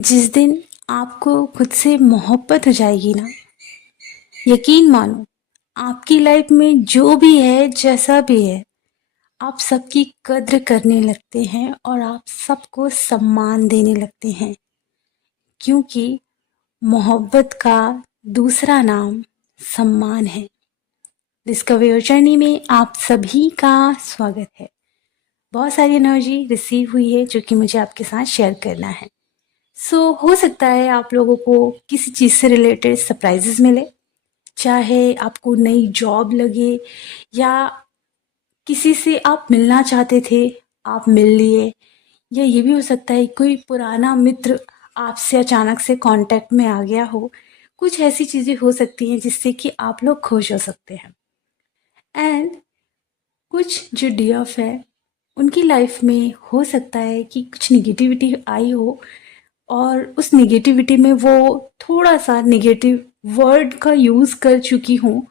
जिस दिन आपको खुद से मोहब्बत हो जाएगी ना, यकीन मानो आपकी लाइफ में जो भी है जैसा भी है, आप सबकी कद्र करने लगते हैं और आप सबको सम्मान देने लगते हैं। क्योंकि मोहब्बत का दूसरा नाम सम्मान है। डिस्कवर योर जर्नी में आप सभी का स्वागत है। बहुत सारी एनर्जी रिसीव हुई है जो कि मुझे आपके साथ शेयर करना है। हो सकता है आप लोगों को किसी चीज़ से रिलेटेड सरप्राइजेस मिले, चाहे आपको नई जॉब लगे या किसी से आप मिलना चाहते थे, आप मिल लिए, या ये भी हो सकता है कोई पुराना मित्र आपसे अचानक से कांटेक्ट में आ गया हो। कुछ ऐसी चीज़ें हो सकती हैं जिससे कि आप लोग खुश हो सकते हैं। एंड कुछ जो डीएफ है उनकी लाइफ में हो सकता है कि कुछ निगेटिविटी आई हो और उस निगेटिविटी में वो थोड़ा सा निगेटिव वर्ड का यूज़ कर चुकी हूँ,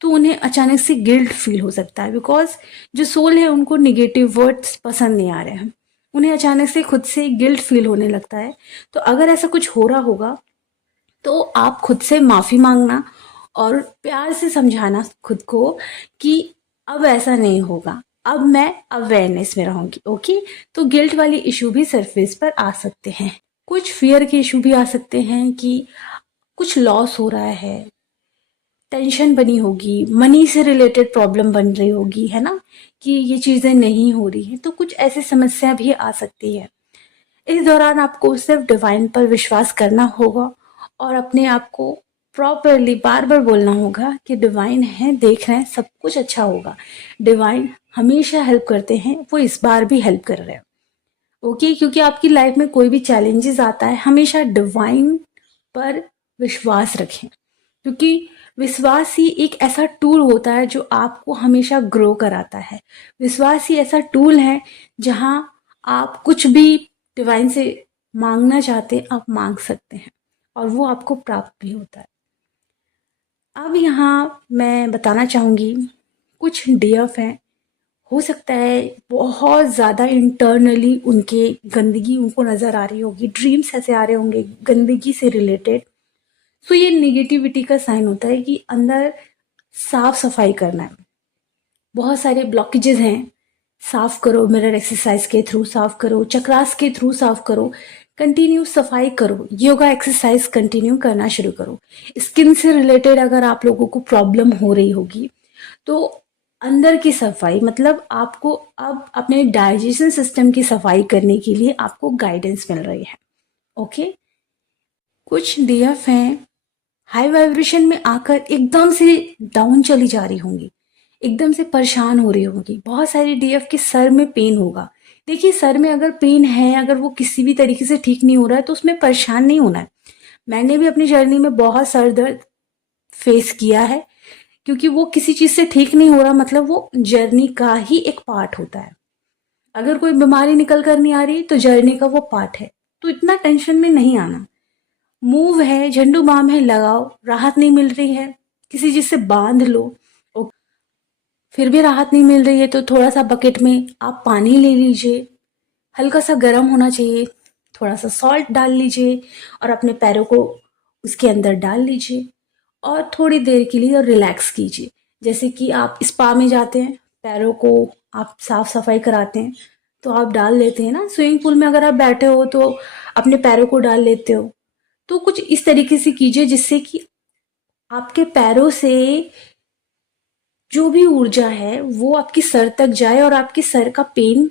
तो उन्हें अचानक से गिल्ट फील हो सकता है। बिकॉज जो सोल है उनको निगेटिव वर्ड्स पसंद नहीं आ रहे हैं, उन्हें अचानक से खुद से गिल्ट फील होने लगता है। तो अगर ऐसा कुछ हो रहा होगा तो आप खुद से माफ़ी मांगना और प्यार से समझाना खुद को कि अब ऐसा नहीं होगा, अब मैं अवेयरनेस में रहूंगी। ओके, तो गिल्ट वाली इशू भी सरफेस पर आ सकते हैं। कुछ फियर के इशू भी आ सकते हैं कि कुछ लॉस हो रहा है, टेंशन बनी होगी, मनी से रिलेटेड प्रॉब्लम बन रही होगी, है ना, कि ये चीज़ें नहीं हो रही हैं। तो कुछ ऐसी समस्या भी आ सकती है। इस दौरान आपको सिर्फ डिवाइन पर विश्वास करना होगा और अपने आप को प्रॉपरली बार बार बोलना होगा कि डिवाइन है, देख रहे हैं, सब कुछ अच्छा होगा। डिवाइन हमेशा हेल्प करते हैं, वो इस बार भी हेल्प कर रहे हैं। ओके, क्योंकि आपकी लाइफ में कोई भी चैलेंजेस आता है, हमेशा डिवाइन पर विश्वास रखें, क्योंकि विश्वास ही एक ऐसा टूल होता है जो आपको हमेशा ग्रो कराता है। विश्वास ही ऐसा टूल है जहां आप कुछ भी डिवाइन से मांगना चाहते हैं, आप मांग सकते हैं और वो आपको प्राप्त भी होता है। अब यहाँ मैं बताना चाहूँगी, कुछ डीएफ हैं, हो सकता है बहुत ज़्यादा इंटरनली उनके गंदगी उनको नज़र आ रही होगी, ड्रीम्स ऐसे आ रहे होंगे गंदगी से रिलेटेड। तो ये निगेटिविटी का साइन होता है कि अंदर साफ सफाई करना है। बहुत सारे ब्लॉकेजेस हैं, साफ करो, मिरर एक्सरसाइज के थ्रू साफ करो, चक्रास के थ्रू साफ करो, कंटिन्यू सफाई करो, योगा एक्सरसाइज कंटिन्यू करना शुरू करो। स्किन से रिलेटेड अगर आप लोगों को प्रॉब्लम हो रही होगी तो अंदर की सफाई, मतलब आपको अब अपने डाइजेशन सिस्टम की सफाई करने के लिए आपको गाइडेंस मिल रही है। ओके, कुछ डीएफ हैं हाई वाइब्रेशन में आकर एकदम से डाउन चली जा रही होंगी, एकदम से परेशान हो रही होंगी। बहुत सारी डीएफ के सर में पेन होगा। देखिए, सर में अगर पेन है, अगर वो किसी भी तरीके से ठीक नहीं हो रहा है तो उसमें परेशान नहीं होना है। मैंने भी अपनी जर्नी में बहुत सर दर्द फेस किया है, क्योंकि वो किसी चीज़ से ठीक नहीं हो रहा, मतलब वो जर्नी का ही एक पार्ट होता है। अगर कोई बीमारी निकल कर नहीं आ रही तो जर्नी का वो पार्ट है। तो इतना टेंशन में नहीं आना। मूव है, झंडू बाम है, लगाओ, राहत नहीं मिल रही है, किसी चीज से बांध लो। फिर भी राहत नहीं मिल रही है तो थोड़ा सा बकेट में आप पानी ले लीजिए, हल्का सा गर्म होना चाहिए, थोड़ा सा सॉल्ट डाल लीजिए और अपने पैरों को उसके अंदर डाल लीजिए और थोड़ी देर के लिए रिलैक्स कीजिए। जैसे कि आप स्पा में जाते हैं, पैरों को आप साफ सफाई कराते हैं तो आप डाल लेते हैं ना, स्विमिंग पूल में अगर आप बैठे हो तो अपने पैरों को डाल लेते हो। तो कुछ इस तरीके से कीजिए जिससे कि आपके पैरों से जो भी ऊर्जा है वो आपकी सर तक जाए और आपके सर का पेन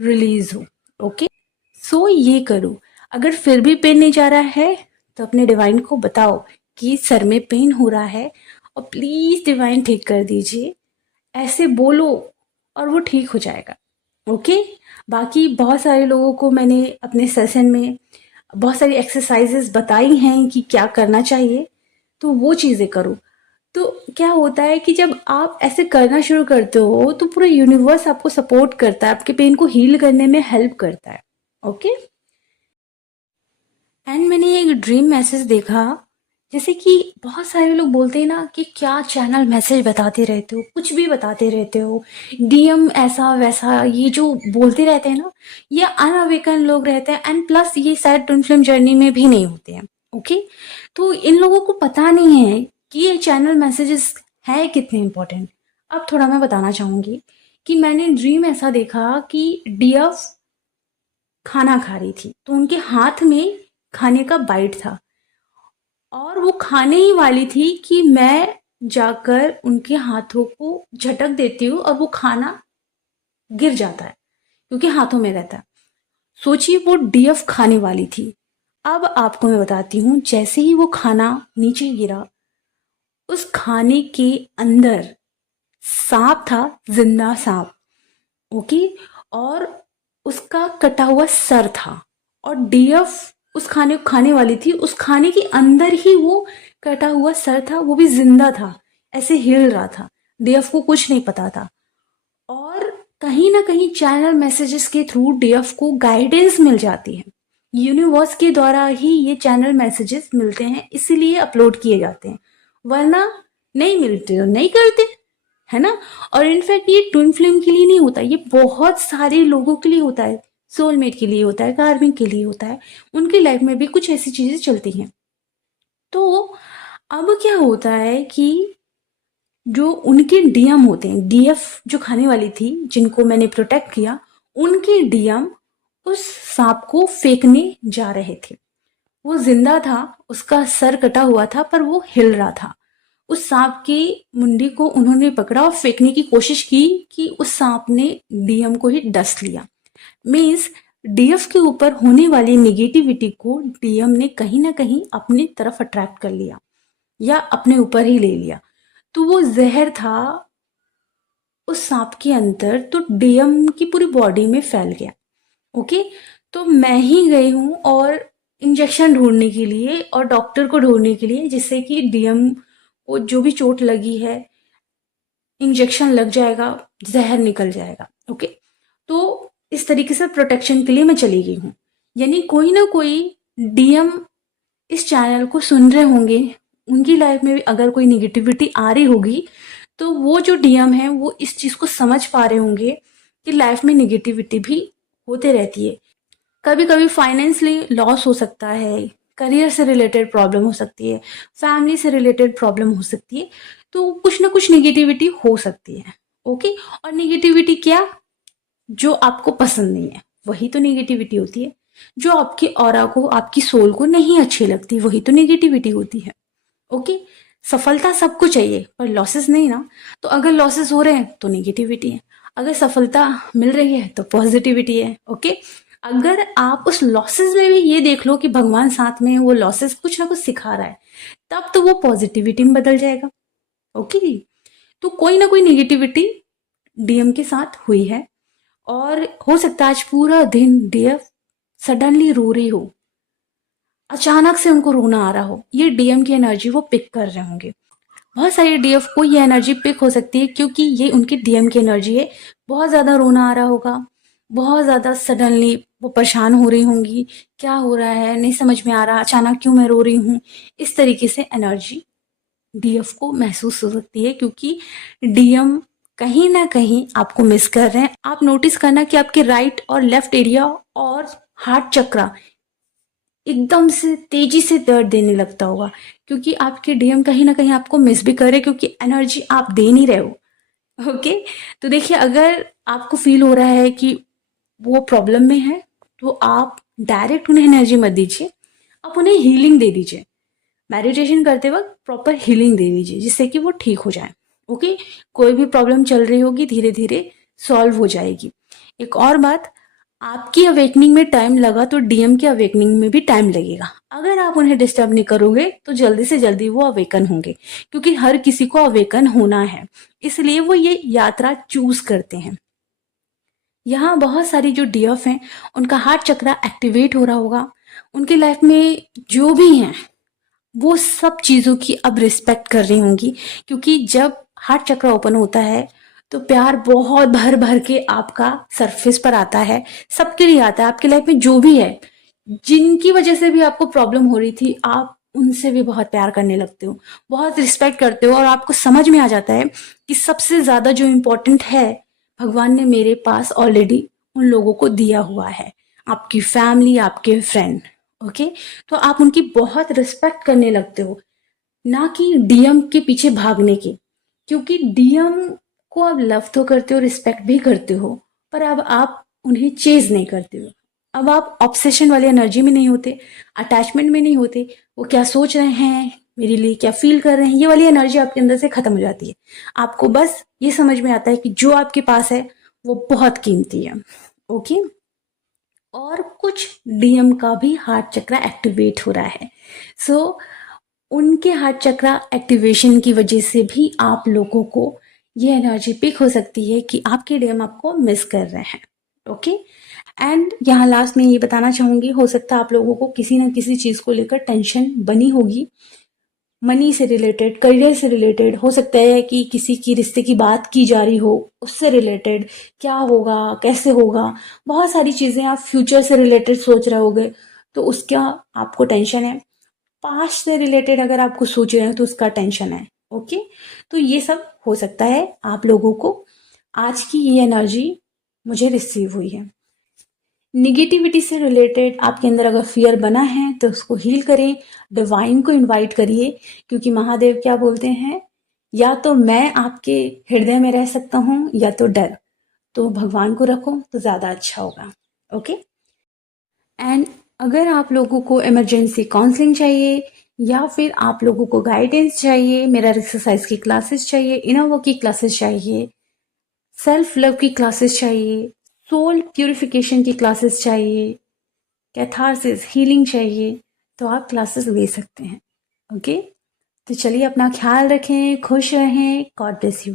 रिलीज हो। ओके, ये करो। अगर फिर भी पेन नहीं जा रहा है तो अपने डिवाइन को बताओ कि सर में पेन हो रहा है और प्लीज डिवाइन ठीक कर दीजिए, ऐसे बोलो और वो ठीक हो जाएगा। ओके, बाकी बहुत सारे लोगों को मैंने अपने सेशन में बहुत सारी एक्सरसाइजेस बताई हैं कि क्या करना चाहिए, तो वो चीज़ें करो। तो क्या होता है कि जब आप ऐसे करना शुरू करते हो तो पूरा यूनिवर्स आपको सपोर्ट करता है, आपके पेन को हील करने में हेल्प करता है। ओके, एंड मैंने एक ड्रीम मैसेज देखा जैसे कि बहुत सारे लोग बोलते हैं ना कि क्या चैनल मैसेज बताते रहते हो, कुछ भी बताते रहते हो, डीएम ऐसा वैसा, ये जो बोलते रहते हैं ना, ये अनअवेकन लोग रहते हैं। एंड प्लस ये शायद ट्विन फ्लेम जर्नी में भी नहीं होते हैं। ओके, तो इन लोगों को पता नहीं है कि ये चैनल मैसेजेस है कितने इंपॉर्टेंट। अब थोड़ा मैं बताना चाहूंगी कि मैंने ड्रीम ऐसा देखा कि डीएफ खाना खा रही थी, तो उनके हाथ में खाने का बाइट था और वो खाने ही वाली थी कि मैं जाकर उनके हाथों को झटक देती हूँ और वो खाना गिर जाता है क्योंकि हाथों में रहता है। सोचिए वो डीएफ खाने वाली थी। अब आपको मैं बताती हूँ, जैसे ही वो खाना नीचे गिरा, उस खाने के अंदर सांप था, जिंदा सांप। ओके, और उसका कटा हुआ सर था और डीएफ उस खाने को खाने वाली थी, उस खाने के अंदर ही वो कटा हुआ सर था, वो भी जिंदा था, ऐसे हिल रहा था। डीएफ को कुछ नहीं पता था। और कहीं ना कहीं चैनल मैसेजेस के थ्रू डीएफ को गाइडेंस मिल जाती है। यूनिवर्स के द्वारा ही ये चैनल मैसेजेस मिलते हैं, इसीलिए अपलोड किए जाते हैं, वरना नहीं मिलते तो नहीं करते, है ना। और इनफैक्ट ये ट्विन फ्लेम के लिए नहीं होता, ये बहुत सारे लोगों के लिए होता है। सोलमेट के लिए होता है, कार्मिक के लिए होता है, उनकी लाइफ में भी कुछ ऐसी चीजें चलती हैं। तो अब क्या होता है कि जो उनके डीएम होते हैं, डीएफ जो खाने वाली थी जिनको मैंने प्रोटेक्ट किया, उनके डीएम उस सांप को फेंकने जा रहे थे। वो जिंदा था, उसका सर कटा हुआ था, पर वो हिल रहा था। उस सांप की मुंडी को उन्होंने पकड़ा और फेंकने की कोशिश की कि उस सांप ने डीएम को ही डस लिया। मीन्स डीएफ के ऊपर होने वाली निगेटिविटी को डीएम ने कहीं ना कहीं अपनी तरफ अट्रैक्ट कर लिया या अपने ऊपर ही ले लिया। तो वो जहर था उस सांप के अंदर, तो डीएम की पूरी बॉडी में फैल गया। ओके, तो मैं ही गई हूँ और इंजेक्शन ढूंढने के लिए और डॉक्टर को ढूंढने के लिए, जिससे कि डीएम को जो भी चोट लगी है, इंजेक्शन लग जाएगा, जहर निकल जाएगा। ओके, तो इस तरीके से प्रोटेक्शन के लिए मैं चली गई हूँ। यानी कोई ना कोई डीएम इस चैनल को सुन रहे होंगे, उनकी लाइफ में भी अगर कोई निगेटिविटी आ रही होगी, तो वो जो डीएम है वो इस चीज को समझ पा रहे होंगे कि लाइफ में निगेटिविटी भी होते रहती है। कभी कभी फाइनेंशियली लॉस हो सकता है, करियर से रिलेटेड प्रॉब्लम हो सकती है, फैमिली से रिलेटेड प्रॉब्लम हो सकती है, तो कुछ ना कुछ निगेटिविटी हो सकती है। ओके, और निगेटिविटी क्या, जो आपको पसंद नहीं है वही तो निगेटिविटी होती है। जो आपके ऑरा को, आपकी सोल को नहीं अच्छी लगती, वही तो निगेटिविटी होती है। ओके, सफलता सबको चाहिए पर लॉसेस नहीं ना। तो अगर लॉसेस हो रहे हैं तो निगेटिविटी है, अगर सफलता मिल रही है तो पॉजिटिविटी है। ओके, अगर आप उस लॉसेस में भी ये देख लो कि भगवान साथ में है, वो लॉसेस कुछ ना कुछ सिखा रहा है, तब तो वो पॉजिटिविटी में बदल जाएगा। ओके जी, तो कोई ना कोई निगेटिविटी डीएम के साथ हुई है और हो सकता है आज पूरा दिन डीएफ सडनली रो रही हो, अचानक से उनको रोना आ रहा हो, ये डीएम की एनर्जी वो पिक कर रहे होंगे। बहुत सारे डीएफ को ये एनर्जी पिक हो सकती है क्योंकि ये उनके डीएम की एनर्जी है। बहुत ज्यादा रोना आ रहा होगा, बहुत ज्यादा सडनली वो परेशान हो रही होंगी, क्या हो रहा है नहीं समझ में आ रहा, अचानक क्यों मैं रो रही हूँ, इस तरीके से एनर्जी डीएफ को महसूस हो सकती है क्योंकि डीएम कहीं ना कहीं आपको मिस कर रहे हैं। आप नोटिस करना कि आपके राइट और लेफ्ट एरिया और हार्ट चक्रा एकदम से तेजी से दर्द देने लगता होगा क्योंकि आपके डीएम कहीं ना कहीं आपको मिस भी करे क्योंकि एनर्जी आप दे नहीं रहे हो। ओके, तो देखिए अगर आपको फील हो रहा है कि वो प्रॉब्लम में है, तो आप डायरेक्ट उन्हें एनर्जी मत दीजिए, आप उन्हें हीलिंग दे दीजिए। मेडिटेशन करते वक्त प्रॉपर हीलिंग दे दीजिए जिससे कि वो ठीक हो जाए। ओके, कोई भी प्रॉब्लम चल रही होगी धीरे धीरे सॉल्व हो जाएगी। एक और बात, आपकी अवेकनिंग में टाइम लगा तो डीएम की अवेकनिंग में भी टाइम लगेगा। अगर आप उन्हें डिस्टर्ब नहीं करोगे तो जल्दी से जल्दी वो अवेकन होंगे, क्योंकि हर किसी को अवेकन होना है, इसलिए वो ये यात्रा चूज करते हैं। यहाँ बहुत सारी जो डीएफ हैं उनका हार्ट चक्रा एक्टिवेट हो रहा होगा, उनकी लाइफ में जो भी हैं वो सब चीजों की अब रिस्पेक्ट कर रही होंगी, क्योंकि जब हार्ट चक्र ओपन होता है तो प्यार बहुत भर भर के आपका सरफेस पर आता है, सबके लिए आता है। आपकी लाइफ में जो भी है, जिनकी वजह से भी आपको प्रॉब्लम हो रही थी, आप उनसे भी बहुत प्यार करने लगते हो, बहुत रिस्पेक्ट करते हो, और आपको समझ में आ जाता है कि सबसे ज्यादा जो इम्पोर्टेंट है भगवान ने मेरे पास ऑलरेडी उन लोगों को दिया हुआ है, आपकी फैमिली, आपके फ्रेंड। ओके, तो आप उनकी बहुत रिस्पेक्ट करने लगते हो, ना कि डीएम के पीछे भागने की। क्योंकि डीएम को आप लव तो करते हो, रिस्पेक्ट भी करते हो, पर अब आप उन्हें चेज नहीं करते हो। अब आप ऑब्सेशन वाली एनर्जी में नहीं होते, अटैचमेंट में नहीं होते। वो क्या सोच रहे हैं मेरे लिए, क्या फील कर रहे हैं, ये वाली एनर्जी आपके अंदर से खत्म हो जाती है। आपको बस ये समझ में आता है कि जो आपके पास है वो बहुत कीमती है। ओके, और कुछ डीएम का भी हार्ट चक्रा एक्टिवेट हो रहा है। सो उनके हार्ट चक्रा एक्टिवेशन की वजह से भी आप लोगों को ये एनर्जी पिक हो सकती है कि आपके डीएम आपको मिस कर रहे हैं। ओके, एंड यहाँ लास्ट में ये बताना चाहूंगी, हो सकता है आप लोगों को किसी ना किसी चीज को लेकर टेंशन बनी होगी, मनी से रिलेटेड, करियर से रिलेटेड। हो सकता है कि किसी की रिश्ते की बात की जा रही हो, उससे रिलेटेड क्या होगा, कैसे होगा, बहुत सारी चीजें आप फ्यूचर से रिलेटेड सोच रहे होगे, तो उसका आपको टेंशन है। पास्ट से रिलेटेड अगर आपको सोच रहे हो तो उसका टेंशन है। ओके, तो ये सब हो सकता है आप लोगों को आज की ये एनर्जी मुझे रिसीव हुई है। निगेटिविटी से रिलेटेड आपके अंदर अगर फियर बना है तो उसको हील करें, डिवाइन को इनवाइट करिए, क्योंकि महादेव क्या बोलते हैं, या तो मैं आपके हृदय में रह सकता हूँ या तो डर, तो भगवान को रखो तो ज़्यादा अच्छा होगा। ओके, एंड अगर आप लोगों को इमरजेंसी काउंसलिंग चाहिए या फिर आप लोगों को गाइडेंस चाहिए, मिरर एक्सरसाइज की क्लासेस चाहिए, इनर वर्क की क्लासेस चाहिए, सेल्फ लव की क्लासेस चाहिए, सोल प्यूरिफिकेशन की क्लासेस चाहिए, कैथारसिस हीलिंग चाहिए, तो आप क्लासेस ले सकते हैं। ओके, तो चलिए अपना ख्याल रखें, खुश रहें, गॉड ब्लेस यू।